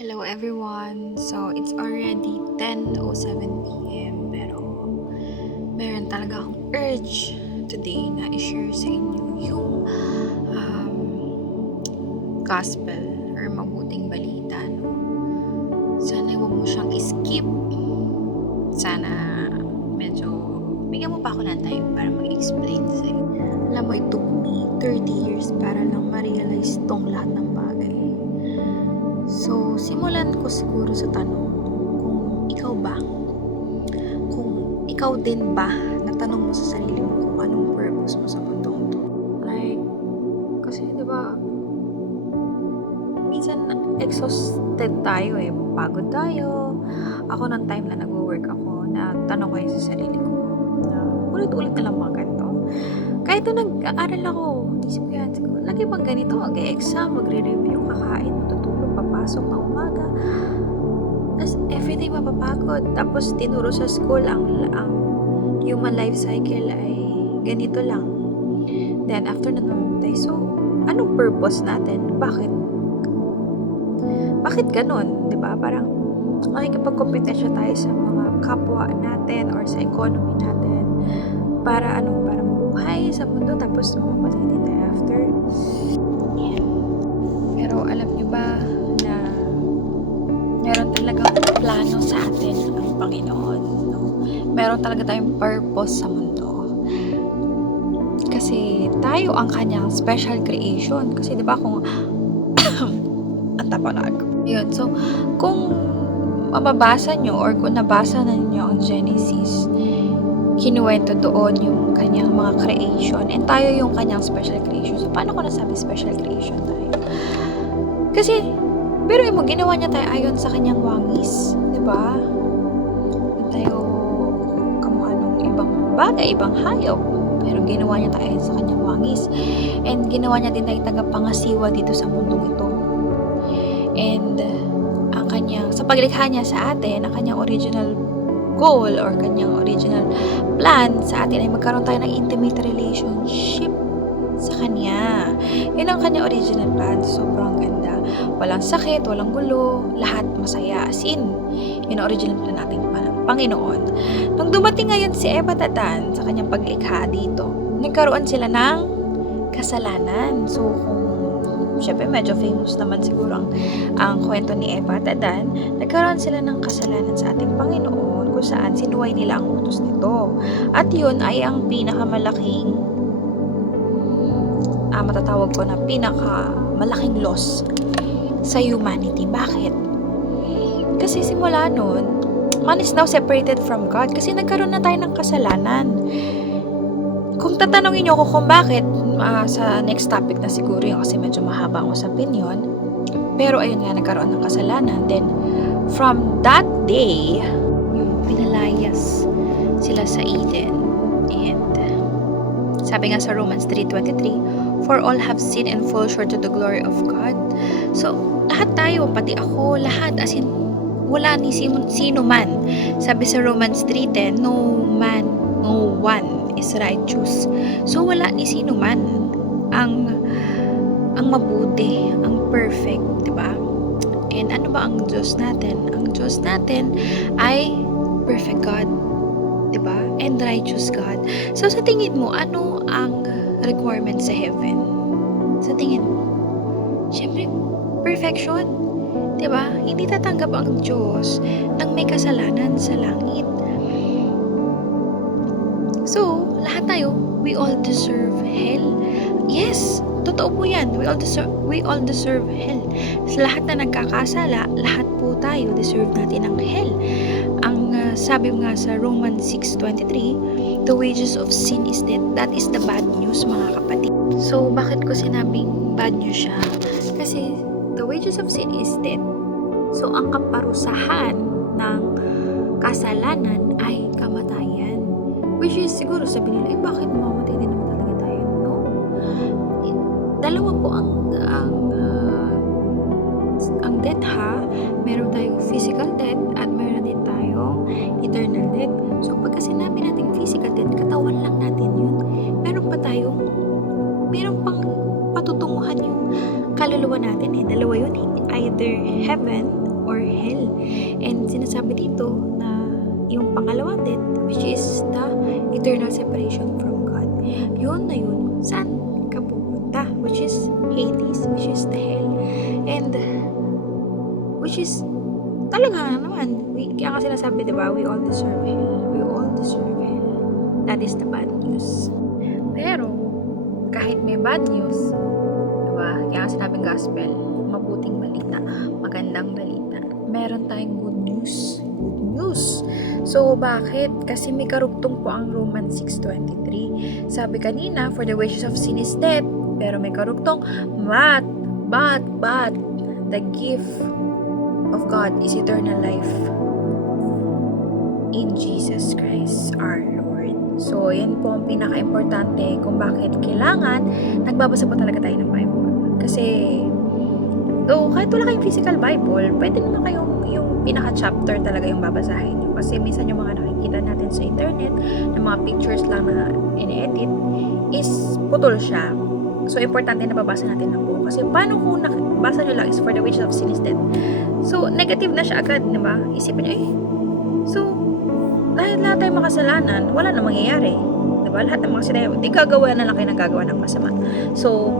Hello everyone! So, it's already 10:07 p.m. pero meron talaga akong urge today na i-share sa inyo yung um, gospel or mabuting balita. No? Sana huwag mo siyang skip. Sana medyo bigyan mo pa ako ng time para mag-explain sa iyo. Alam mo, it took me 30 years para lang ma-realize tong lahat ng bagay. So, simulan ko siguro sa tanong kung ikaw ba, kung ikaw din ba, natanong mo sa sarili mo kung anong purpose mo sa mundong to. Like, kasi diba, minsan exhausted tayo pagod tayo. Ako ng time na nag-work ako, na tanong ko yun sa sarili ko, na ulit-ulit na lang mga ganito. Kahit nung nag-aaral ako, isip ko yan, lagi bang ganito, mag-exam, magre-review, kakain, matutulog, papasok na umaga. As everyday mapapagod. Tapos tinuro sa school ang human life cycle ay ganito lang. Then after na namatay, so anong purpose natin? Bakit ganun? 'Di ba? Parang makikipagkompetensya tayo sa mga kapwa natin or sa economy natin para mabuhay sa mundo tapos mamamatay din tayo after. Yeah. Pero alam niyo ba na meron talagang plano sa atin ang Panginoon, no? Meron talaga tayong purpose sa mundo. Kasi tayo ang kanyang special creation. Kasi 'di ba kung ang tapalag. Yun. So, kung mababasa nyo or kung nabasa na ninyo ang Genesis, kinuwento doon yung kanyang mga creation and tayo yung kanyang special creation. So, paano ko nasabi special creation tayo? Kasi, pero mo, ginawa niya tayo ayon sa kanyang wangis. Diba? Tayo kamukha ng ibang bagay, ibang hayop. Pero ginawa niya tayo ayon sa kanyang wangis. And ginawa niya din tayo tagapangasiwa dito sa mundong ito. And ang kanyang, sa paglikha niya sa atin, ang kanyang original goal or kanyang original plan sa atin ay magkaroon tayo ng intimate relationship sa kanya. Yun ang kanyang original plan. Sobrang ganda. Walang sakit, walang gulo, lahat masaya. As in, yun ang original plan nating Panginoon. Nung dumating ngayon si Eva at Adan sa kanyang paglikha dito, nagkaroon sila ng kasalanan. So, syempre medyo famous naman siguro ang kwento ni Eva at Adan, nagkaroon sila ng kasalanan sa ating Panginoon kung saan sinuway nila ang utos nito. At yun ay ang pinakamalaking matatawag ko na pinakamalaking loss sa humanity. Bakit? Kasi simula nun, man is now separated from God kasi nagkaroon na tayo ng kasalanan. Kung tatanungin niyo ako kung bakit, sa next topic na siguro yun kasi medyo mahaba ang usapin yun. Pero ayun nga, nagkaroon ng kasalanan. Then, from that day, yung pinalayas sila sa Eden. And, sabi nga sa Romans 3:23, for all have sinned and fall short of the glory of God. So, lahat tayo, pati ako, lahat, as in, wala ni sino man. Sabi sa Romans 3:10, no one is righteous. So, wala ni sino man ang mabuti, ang perfect, di ba? And ano ba ang Diyos natin? Ang Diyos natin ay perfect God, di ba? And righteous God. So, sa tingin mo, ano ang requirement sa heaven? Sa tingin mo? Siyempre, perfection. Di ba? Hindi tatanggap ang Diyos ng may kasalanan sa langit. So, lahat tayo, we all deserve hell. Yes, totoo po yan. We all deserve hell. Sa lahat na nagkakasala, lahat po tayo deserve natin ang hell. Ang sabi nga sa Romans 6:23, the wages of sin is death. That is the bad news, mga kapatid. So, bakit ko sinabing bad news siya? Kasi, the wages of sin is death. So, ang kaparusahan ng kasalanan ay kamatayan. Which is, siguro sabi nila, bakit mamamatay din naman talaga tayo? No. Dalawa po ang death ha. Meron tayong physical death at meron din tayong eternal death. So, pagka sinabi natin physical death, katawan lang natin yun. Meron pang patutunguhan yung kaluluwa natin. Dalawa yun, either heaven or hell. And sinasabi dito na yung pangalawang death, which is the eternal separation from God. Yun na yun, saan ka pupunta? Which is Hades, which is the hell. And which is talaga naman, kaya nga sinasabi, diba, we all deserve hell. We all deserve hell. That is the bad news. Pero, kahit may bad news, diba, kaya nga sinabing gospel, mabuting balita, magandang balita, meron tayong good news. Good news. So, bakit? Kasi may karugtong po ang Romans 6:23. Sabi kanina, for the wages of sin is death, pero may karugtong, but, the gift of God is eternal life in Jesus Christ our Lord. So, yan po ang pinaka-importante kung bakit kailangan nagbabasa po talaga tayo ng Bible. Kasi, though, kahit wala kayong physical Bible, pwede naman kayong yung pinaka-chapter talaga yung babasahin nyo. Kasi minsan yung mga nakikita natin sa internet, ng mga pictures lang na in-edit, is putol siya. So, importante na babasa natin ng buo. Kasi, paano kung nakabasa nyo lang is for the wages of sin is death? So, negative na siya agad, diba? Isipin nyo, so, dahil lahat tayo makasalanan, wala na mangyayari. Diba? Lahat ng mga kasalanan, di gagawa na lang kayo nagagawa ng masama. So,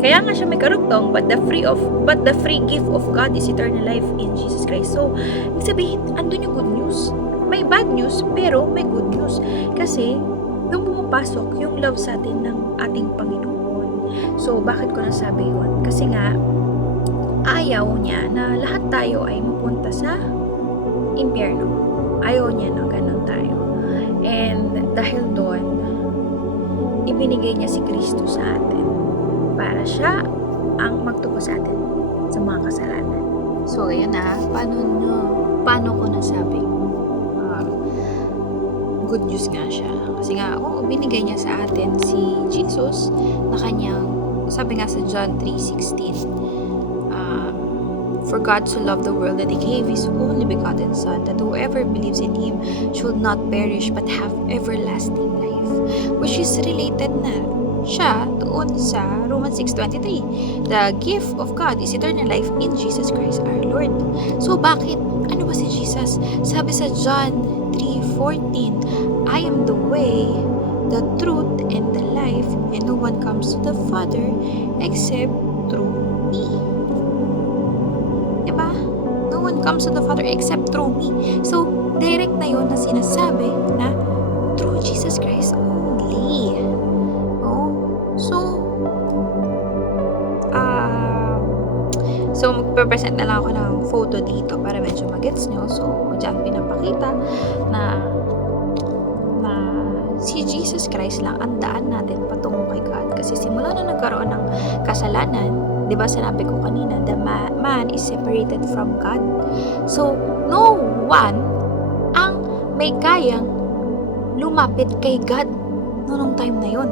kaya nga siya may karugtong, but the free gift of God is eternal life in Jesus Christ. So, ibig sabihin, andun yung good news. May bad news, pero may good news. Kasi, doon pumapasok yung love sa atin ng ating Panginoon. So, bakit ko nasabi yun? Kasi nga, ayaw niya na lahat tayo ay mapunta sa impyerno. Ayaw niya na ganun tayo. And dahil doon, ibinigay niya si Kristo sa atin para siya ang magtubo sa atin sa mga kasalanan. So, ayan na. Paano ko nasabi? Good news nga siya. Kasi nga, binigay niya sa atin si Jesus na kanyang, sabi nga sa John 3:16, for God so loved the world that He gave His only begotten Son, that whoever believes in Him should not perish but have everlasting life. Which is related na siya doon sa Romans 6:23. The gift of God is eternal life in Jesus Christ our Lord. So bakit? Ano ba si Jesus? Sabi sa John 3:14, I am the way, the truth, and the life, and no one comes to the Father except through me. Diba? No one comes to the Father except through me. So, direct na yun na sinasabi na through Jesus Christ only. So, magpe-present na lang ako ng photo dito para medyo magets nyo. So, dyan pinapakita na si Jesus Christ lang ang daan natin patungo kay God. Kasi simula na nagkaroon ng kasalanan, di ba sinabi ko kanina, the man is separated from God. So, no one ang may kayang lumapit kay God noong time na yon.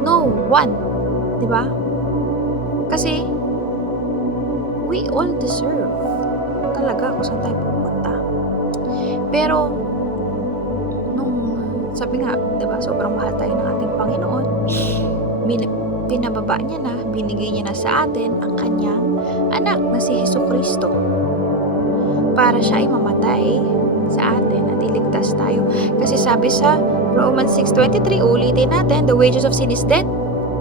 No one. Di ba? Kasi, we all deserve talaga kung saan tayo pupunta. Pero, sabi nga, diba, sobrang mahal tayo ng ating Panginoon. Pinababa niya na, binigay niya na sa atin ang kanyang anak na si Jesucristo para siya ay mamatay sa atin at iligtas tayo. Kasi sabi sa Romans 6:23, ulitin natin, the wages of sin is death.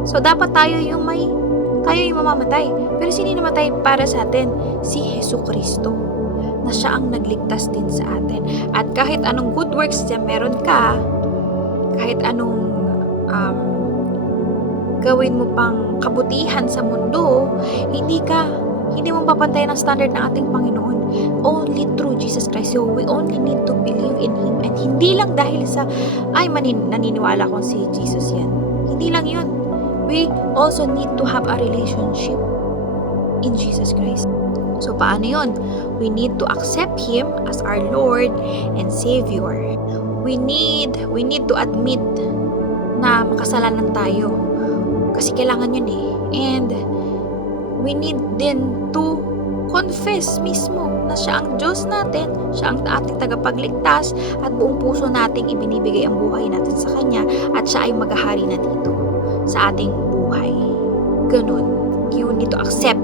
So, dapat tayo yung mamamatay. Pero sino namatay para sa atin? Si Jesucristo, na siya ang nagligtas din sa atin. At kahit anong good works na meron ka, kahit anong gawin mo pang kabutihan sa mundo, hindi mo papantay ng standard ng ating Panginoon. Only through Jesus Christ. So, we only need to believe in Him. And hindi lang dahil sa, naniniwala ko si Jesus yan. Hindi lang yun. We also need to have a relationship in Jesus Christ. So, paano yun? We need to accept Him as our Lord and Savior. We need to admit na makasalanan tayo. Kasi kailangan yun eh. And we need din to confess mismo na siya ang Diyos natin, siya ang ating tagapagligtas, at buong puso nating ibinibigay ang buhay natin sa Kanya, at siya ay maghahari na dito sa ating buhay. Ganun. You need to accept